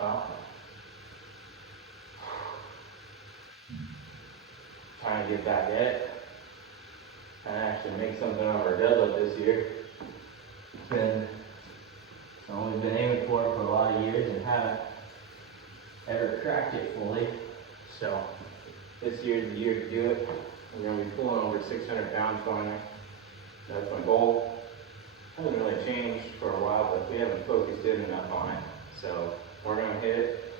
Well, trying to get back at it and actually make something of our deadlift this year. I've only been aiming for it for a lot of years and haven't ever cracked it fully. So this year's the year to do it. We're going to be pulling over 600 pounds finally. That's my goal. Hasn't really changed for a while, but we haven't focused in enough on it. So we're going to hit it.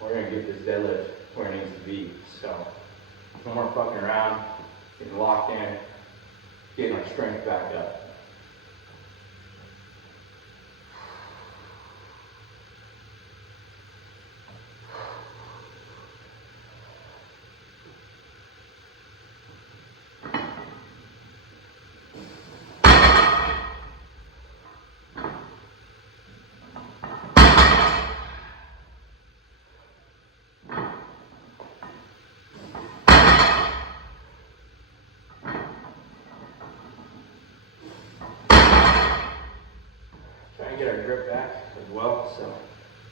We're going to get this deadlift where it needs to be. So no more fucking around, getting locked in, getting our strength back up. Try and get our grip back as well. So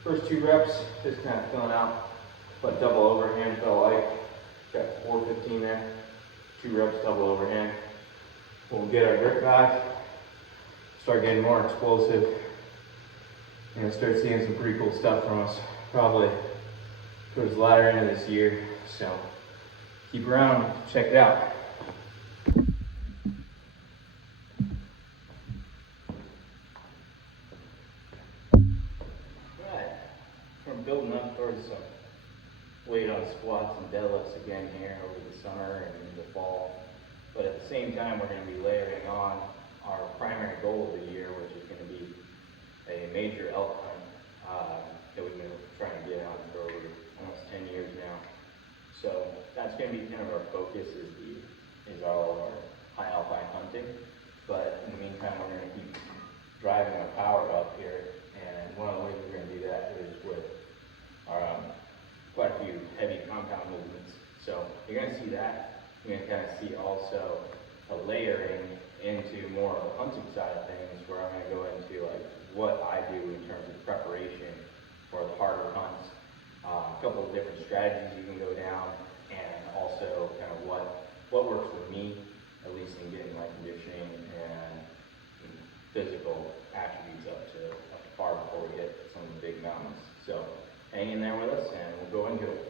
first 2 reps, just kind of filling out what double overhand felt like. Got 415 there. 2 reps double overhand. We'll get our grip back, start getting more explosive, and start seeing some pretty cool stuff from us probably towards the latter end of this year. So keep around, check it out. Building up towards some weight on squats and deadlifts again here over the summer and in the fall. But at the same time, we're going to be layering on our primary goal of the year, which is going to be a major alpine that we've been trying to get on for over almost 10 years now. So that's going to be kind of our focus is all of our high alpine hunting. But in the meantime, we're going to keep driving our power up here. And one of the ways we're going to do that is with quite a few heavy compound movements. So you're going to see that. You're going to kind of see also a layering into more of the hunting side of things, where I'm going to go into like what I do in terms of preparation for the harder hunts, a couple of different strategies you can go down, and also kind of what works for me, at least in getting my conditioning and physical attributes up to par before we hit some of the big mountains. So hang in there with us and we'll go into it.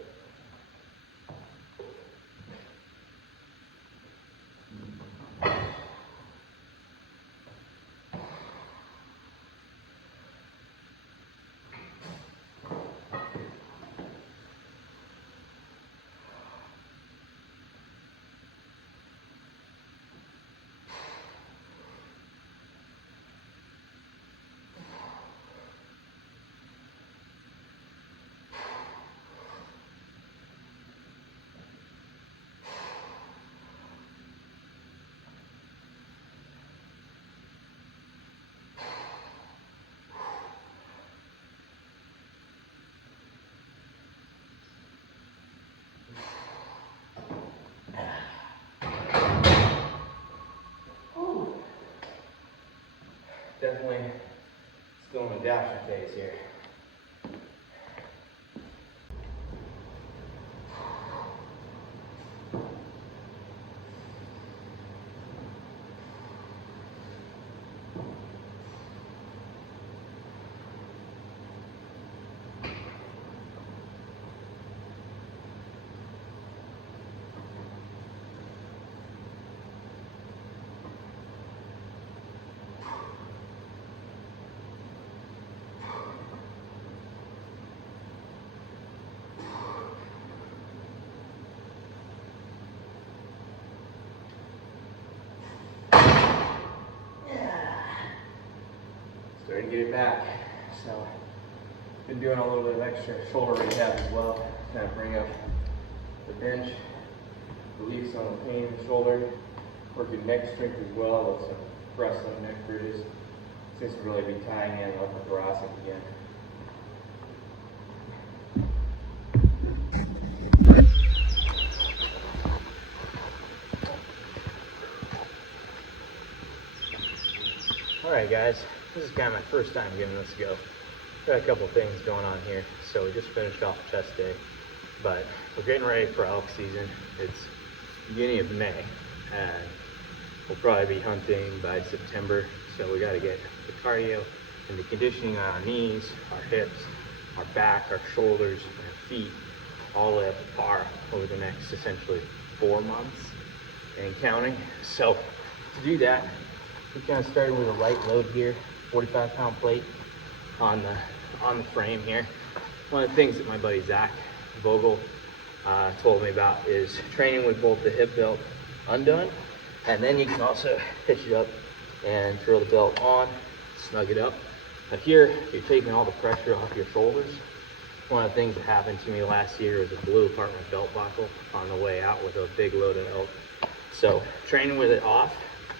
Definitely still in adaptation phase here. Starting to get it back. So, been doing a little bit of extra shoulder rehab as well. Kind of bring up the bench, release on the pain in the shoulder, working neck strength as well with some press on neck bridges. Seems to really be tying in the upper thoracic again. Alright guys, this is kind of my first time giving this a go. got a couple things going on here. So we just finished off chest day, but we're getting ready for elk season. It's beginning of May, and we'll probably be hunting by September. So we got to get the cardio and the conditioning on our knees, our hips, our back, our shoulders, our feet, all the way up to par over the next essentially 4 months and counting. So to do that, we kind of started with a light load here, 45-pound plate on the frame here. One of the things that my buddy Zach Vogel told me about is training with both the hip belt undone, and then you can also hitch it up and throw the belt on, snug it up. But here, you're taking all the pressure off your shoulders. One of the things that happened to me last year is I blew apart my belt buckle on the way out with a big load of elk. So training with it off,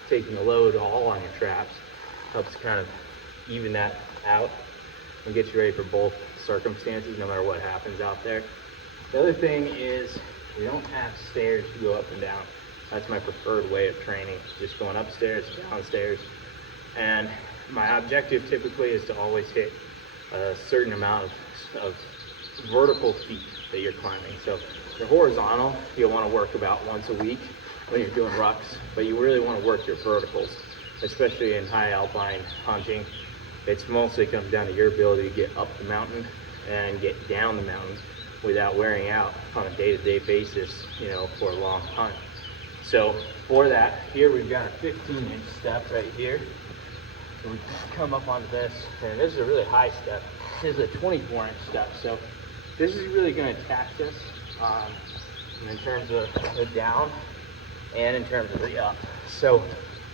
taking the load all on your traps, helps kind of even that out and get you ready for both circumstances, no matter what happens out there. The other thing is we don't have stairs to go up and down. That's my preferred way of training, just going upstairs, downstairs. And my objective typically is to always hit a certain amount of vertical feet that you're climbing. So the horizontal, you'll want to work about once a week when you're doing rucks, but you really want to work your verticals, especially in high alpine hunting. It's mostly comes down to your ability to get up the mountain and get down the mountain without wearing out on a day-to-day basis, you know, for a long hunt. So for that, here we've got a 15-inch step right here. So we just come up onto this, and this is a really high step. This is a 24-inch step, so this is really going to tax us in terms of the down and in terms of the up. So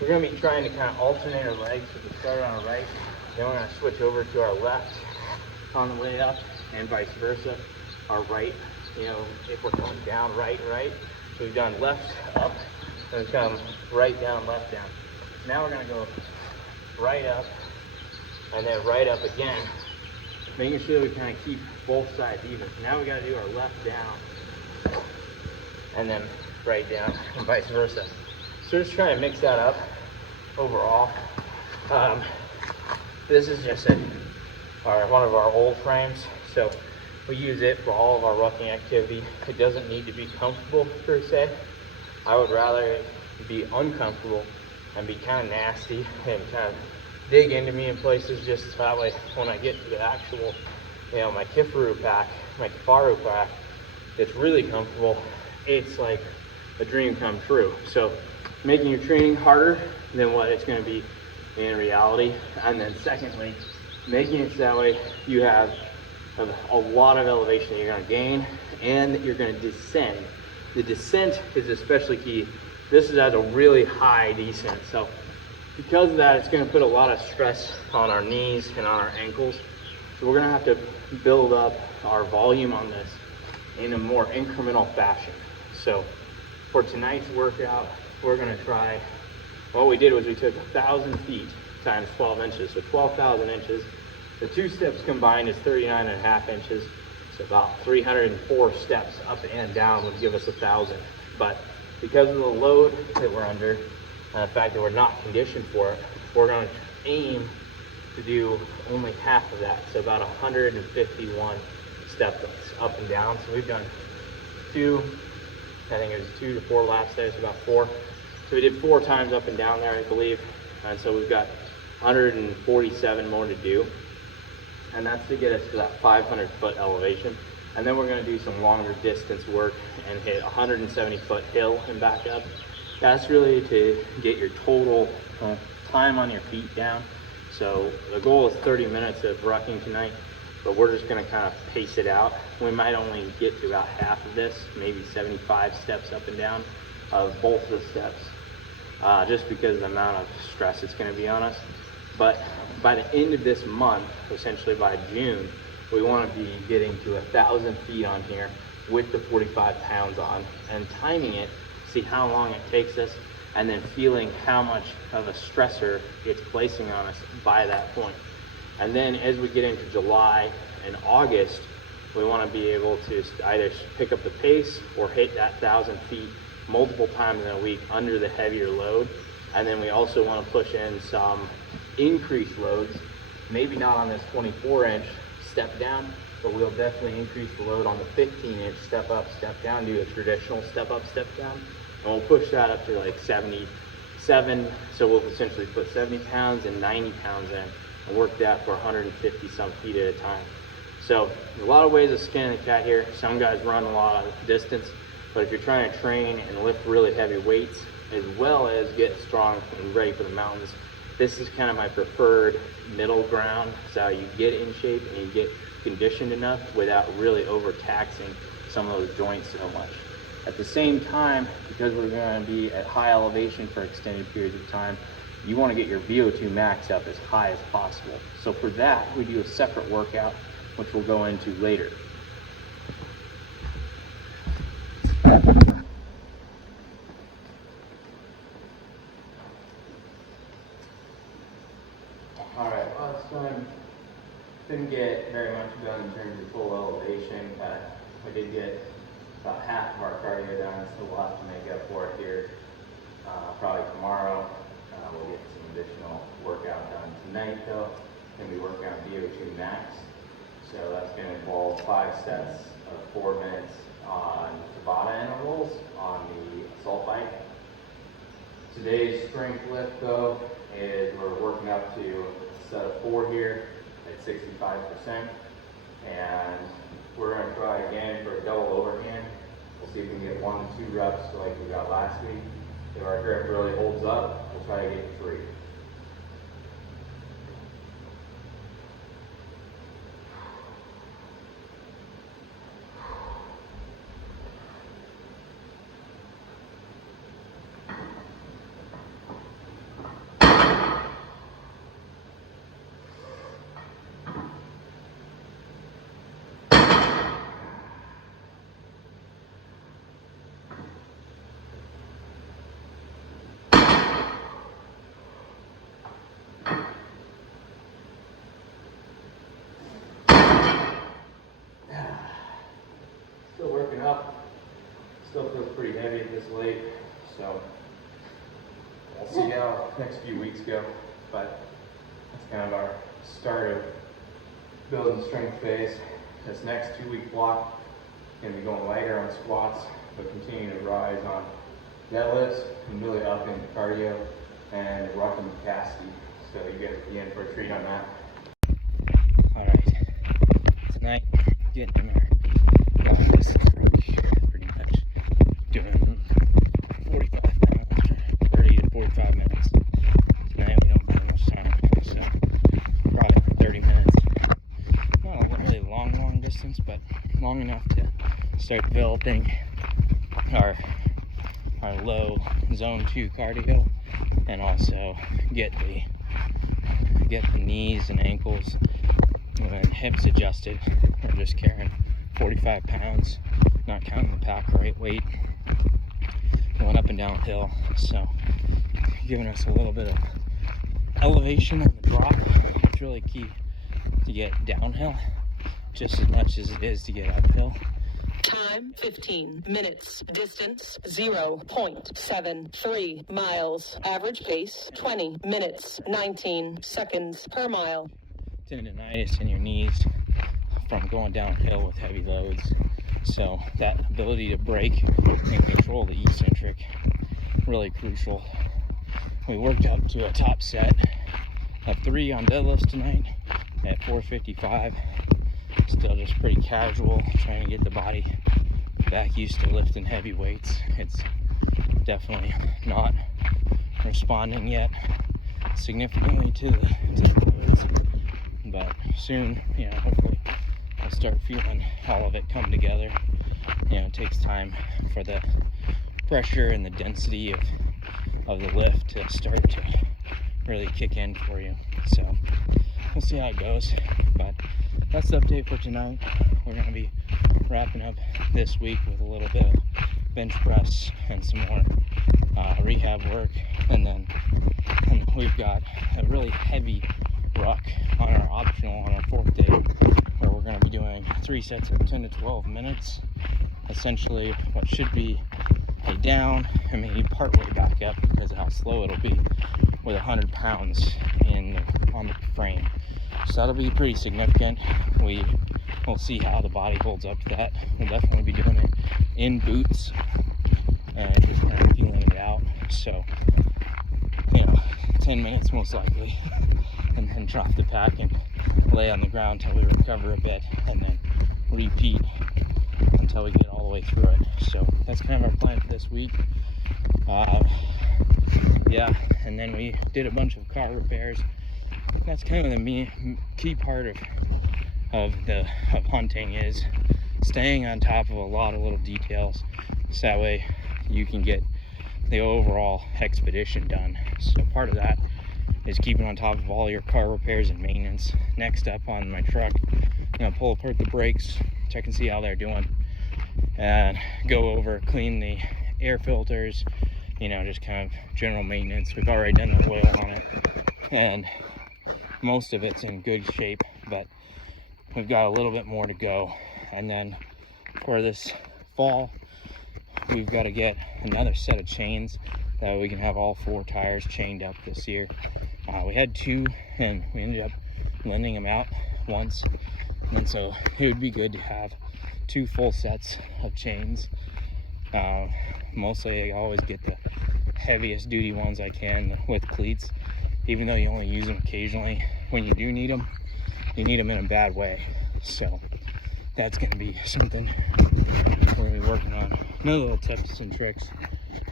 we're going to be trying to kind of alternate our legs. So we start on our right, then we're going to switch over to our left on the way up, and vice versa. Our right, you know, if we're coming down, right, so we've done left up, and come right down, left down. Now we're going to go right up, and then right up again, making sure we kind of keep both sides even. Now we got to do our left down, and then right down, and vice versa. So just trying to mix that up overall. This is just one of our old frames, so we use it for all of our rucking activity. It doesn't need to be comfortable per se. I would rather it be uncomfortable and be kind of nasty and kind of dig into me in places, just that way when I get to the actual, you know, my Kifaru pack, my Kifaru pack, it's really comfortable. It's like a dream come true. So making your training harder than what it's going to be in reality. And then secondly, making it so that way you have a lot of elevation that you're going to gain and that you're going to descend. The descent is especially key. This is at a really high descent. So because of that, it's going to put a lot of stress on our knees and on our ankles. So we're going to have to build up our volume on this in a more incremental fashion. So for tonight's workout, we're going to try, what we did was we took 1,000 feet times 12 inches, so 12,000 inches. The two steps combined is 39.5 inches. So about 304 steps up and down would give us 1,000. But because of the load that we're under and the fact that we're not conditioned for it, we're going to aim to do only half of that. So about 151 steps up and down. So we've done I think it was 2 to 4 laps there, so about 4. So we did 4 times up and down there, I believe. And so we've got 147 more to do. And that's to get us to that 500-foot elevation. And then we're going to do some longer distance work and hit 170-foot hill and back up. That's really to get your total time on your feet down. So the goal is 30 minutes of rucking tonight, but we're just going to kind of pace it out. We might only get to about half of this, maybe 75 steps up and down of both the steps, just because of the amount of stress it's going to be on us. But by the end of this month, essentially by June, we want to be getting to 1,000 feet on here with the 45 pounds on and timing it, see how long it takes us, and then feeling how much of a stressor it's placing on us by that point. And then as we get into July and August, we want to be able to either pick up the pace or hit that 1,000 feet multiple times in a week under the heavier load. And then we also want to push in some increased loads, maybe not on this 24-inch, step down, but we'll definitely increase the load on the 15-inch step up, step down, do a traditional step up, step down, and we'll push that up to like 77. So we'll essentially put 70 pounds and 90 pounds in and work that for 150 some feet at a time. So there's a lot of ways of skinning the cat here. Some guys run a lot of distance, but if you're trying to train and lift really heavy weights, as well as get strong and ready for the mountains, this is kind of my preferred middle ground. So you get in shape and you get conditioned enough without really overtaxing some of those joints so much. At the same time, because we're going to be at high elevation for extended periods of time, you want to get your VO2 max up as high as possible. So for that, we do a separate workout, which we'll go into later. All right, last time didn't get very much done in terms of full elevation, but we did get about half of our cardio done, so we'll have to make up for it here probably tomorrow. We'll get some additional workout done tonight though, and we work on VO2 max. So that's going to involve 5 sets of 4 minutes on Tabata intervals on the assault bike. Today's strength lift though is we're working up to a set of 4 here at 65%, and we're going to try again for a double overhand. We'll see if we can get 1 to 2 reps like we got last week. If our grip really holds up, we'll try to get 3. Still working up, still feels pretty heavy at this late, so we'll see how the next few weeks go, but that's kind of our start of building strength phase. This next 2-week block is going to be going lighter on squats, but continuing to rise on deadlifts and really up in cardio and rucking capacity, so you guys be in for a treat on that. Alright, tonight getting in there. Long distance pretty much doing 45 minutes, 30 to 45 minutes. Tonight we don't have much time, so probably 30 minutes. Not a really long distance, but long enough to start developing our low zone 2 cardio, and also get the knees and ankles and hips adjusted. We're just carrying 45 pounds, not counting the pack right weight, going up and down hill, so giving us a little bit of elevation on the drop. It's really key to get downhill just as much as it is to get uphill. Time 15 minutes. Distance 0.73 miles. Average pace 20 minutes 19 seconds per mile. Tendinitis in your knees from going downhill with heavy loads, so that ability to brake and control the eccentric, really crucial. We worked up to a top set of 3 on deadlifts tonight at 455. Still just pretty casual, trying to get the body back used to lifting heavy weights. It's definitely not responding yet significantly to the loads, but soon, hopefully I'll start feeling all of it come together. It takes time for the pressure and the density of the lift to start to really kick in for you. So we'll see how it goes, but that's the update for tonight. We're going to be wrapping up this week with a little bit of bench press and some more rehab work, and then we've got a really heavy ruck on our optional on our 4th day, where we're going to be doing 3 sets of 10 to 12 minutes, essentially what should be a down and maybe part way back up because of how slow it'll be, with 100 pounds on the frame. So that'll be pretty significant. We'll see how the body holds up to that. We'll definitely be doing it in boots, just kind of feeling it out. So, 10 minutes most likely, and then drop the pack and lay on the ground until we recover a bit, and then repeat until we get all the way through it. So that's kind of our plan for this week. Yeah, and then we did a bunch of car repairs. That's kind of the key part of hunting, is staying on top of a lot of little details, so that way you can get the overall expedition done. So part of that is keeping on top of all your car repairs and maintenance. Next up on my truck, I'm gonna pull apart the brakes, check and see how they're doing, and go over, clean the air filters, just kind of general maintenance. We've already done the oil on it, and most of it's in good shape, but we've got a little bit more to go. And then for this fall, we've got to get another set of chains that we can have all 4 tires chained up this year. We had 2, and we ended up lending them out once, and so it would be good to have 2 full sets of chains. Mostly I always get the heaviest duty ones I can with cleats, even though you only use them occasionally. When you do need them, you need them in a bad way. So that's going to be something we're going to be working on. Another little tips and tricks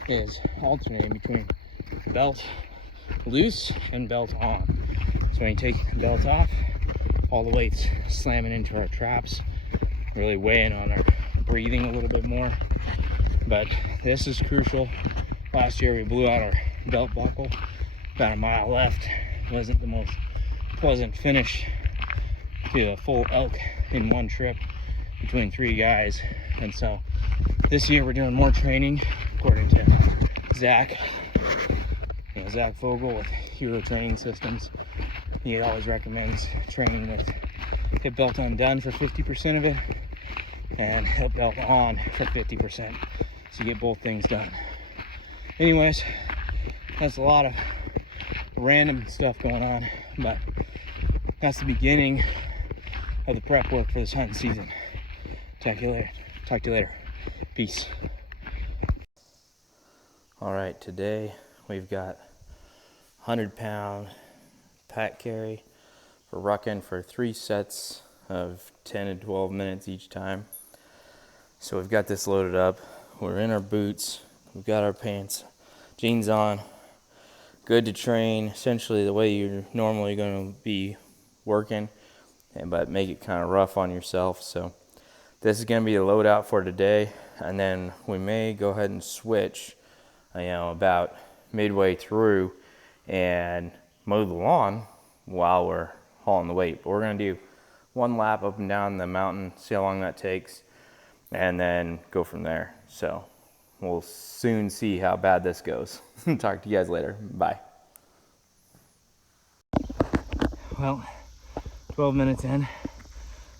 is alternating between belt loose and belt on. So when you take the belt off, all the weight's slamming into our traps, really weighing on our breathing a little bit more. But this is crucial. Last year we blew out our belt buckle, about a mile left. Wasn't the most pleasant finish to a full elk in one trip between 3 guys. And so this year we're doing more training, according to Zach Fogel with Hero Training Systems. He always recommends training with hip belt undone for 50% of it and hip belt on for 50%, so you get both things done. Anyways, that's a lot of random stuff going on, but that's the beginning of the prep work for this hunting season. Talk to you later. Peace. All right, today we've got 100-pound pack carry for rucking for 3 sets of 10 and 12 minutes each time. So we've got this loaded up. We're in our boots. We've got our pants, jeans on. Good to train essentially the way you're normally going to be working, but make it kind of rough on yourself. So this is going to be the loadout for today, and then we may go ahead and switch, about midway through and mow the lawn while we're hauling the weight. But we're going to do 1 lap up and down the mountain, see how long that takes, and then go from there. So we'll soon see how bad this goes. Talk to you guys later. Bye. Well, 12 minutes in, a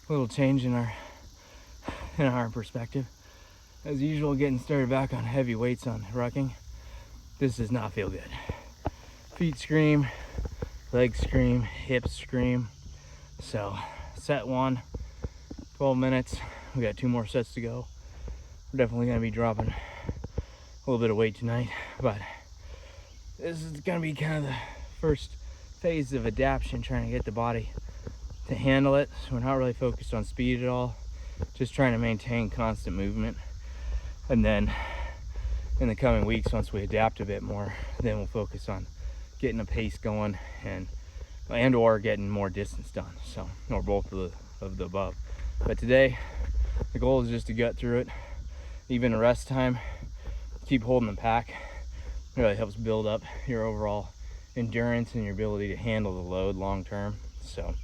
little change in our perspective. As usual, getting started back on heavy weights on rucking. This does not feel good. Feet scream, legs scream, hips scream. So set 1, 12 minutes. We got 2 more sets to go. We're definitely going to be dropping a little bit of weight tonight, but this is going to be kind of the first phase of adaptation, trying to get the body to handle it. So we're not really focused on speed at all, just trying to maintain constant movement. And then in the coming weeks, once we adapt a bit more, then we'll focus on getting a pace going and or getting more distance done. So, or both of the above. But today the goal is just to gut through it. Even a rest time, keep holding the pack. It really helps build up your overall endurance and your ability to handle the load long term. So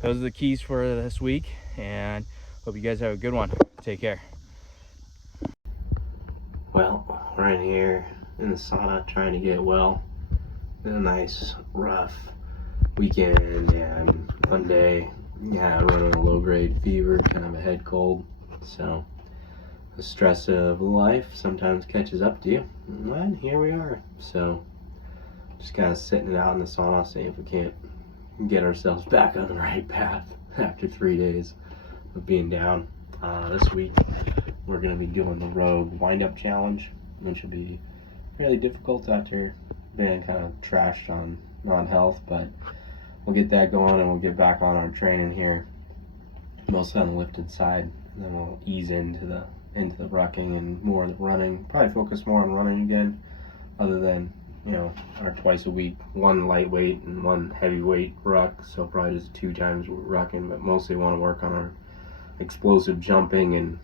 those are the keys for this week, and hope you guys have a good one. Take care. Well, we're in here in the sauna trying to get well. Been a nice rough weekend and Monday, running a low-grade fever, kind of a head cold. So the stress of life sometimes catches up to you, and here we are. So just kind of sitting it out in the sauna, seeing if we can't get ourselves back on the right path after 3 days of being down. This week we're going to be doing the road wind-up challenge, which will be fairly difficult after being kind of trashed on non-health, but we'll get that going and we'll get back on our training here, mostly on the lifted side, and then we'll ease into the rucking and more of the running. Probably focus more on running again, other than, you know, our twice a week, one lightweight and one heavyweight ruck, so probably just 2 times rucking, but mostly want to work on our explosive jumping and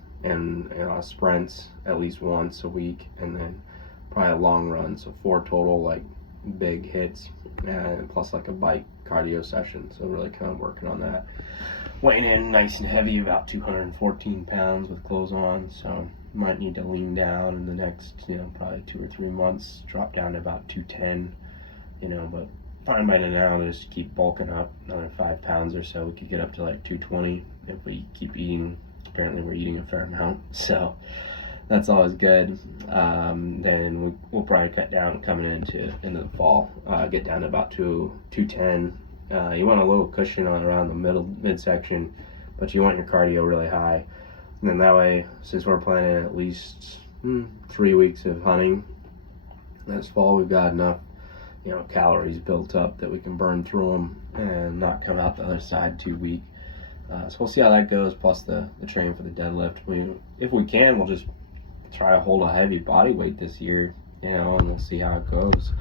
sprints at least once a week, and then probably a long run, so 4 total like big hits, and plus like a bike cardio session. So really kind of working on that. Weighing in nice and heavy, about 214 pounds with clothes on, so might need to lean down in the next, probably 2 or 3 months, drop down to about 210, but fine by now to just keep bulking up another 5 pounds or so. We could get up to like 220 if we keep eating. Apparently we're eating a fair amount, so that's always good. Then we'll probably cut down coming into the fall, get down to about 210. You want a little cushion on around the midsection, but you want your cardio really high. And then that way, since we're planning at least 3 weeks of hunting this fall, we've got enough, calories built up that we can burn through them and not come out the other side too weak. So we'll see how that goes, plus the training for the deadlift. If we can, we'll just try to hold a heavy body weight this year, and we'll see how it goes.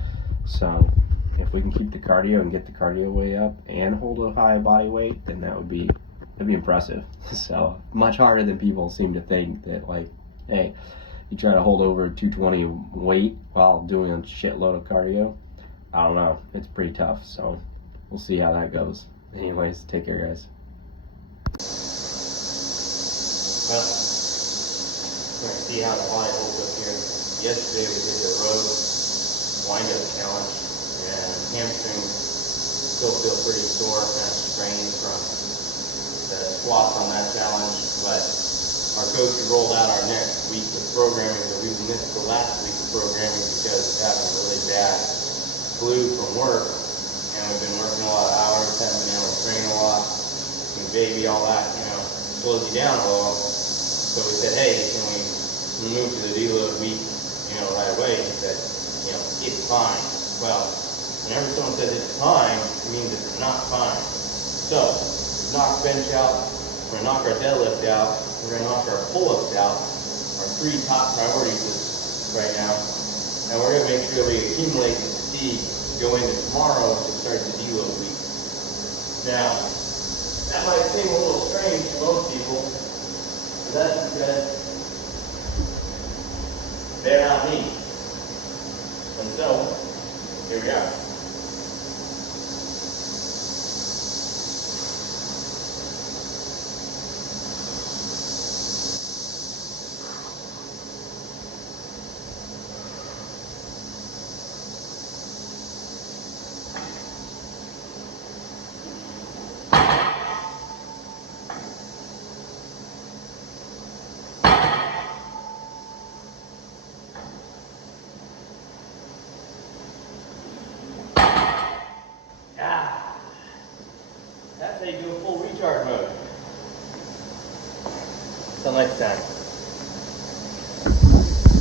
So if we can keep the cardio and get the cardio way up and hold a high body weight, then that'd be impressive. So much harder than people seem to think, that like, hey, you try to hold over 220 weight while doing a shitload of cardio. I don't know, it's pretty tough, so we'll see how that goes. Anyways, take care, guys. Well, we're going to see how the body holds up here. Yesterday we did the road wind-up challenge, and hamstrings still feel pretty sore, kind of strained from the squats on that challenge, but our coach rolled out our next week of programming, but we missed the last week of programming because of having a really bad flu from work, and we've been working a lot of hours, haven't been able to train a lot, and baby, all that, slows you down a little. So we said, hey, can we move to the deload week, right away? He said, it's fine. Well, whenever someone says it's fine, it means it's not fine. So, knock bench out, we're gonna knock our deadlift out, we're gonna knock our pull-ups out, our 3 top priorities right now, and we're gonna make sure we accumulate the fatigue go into tomorrow to start the deload week. Now, that might seem a little strange to most people, but that's because they're not me. And so, here we are. That's how you do a full recharge mode. Until next time.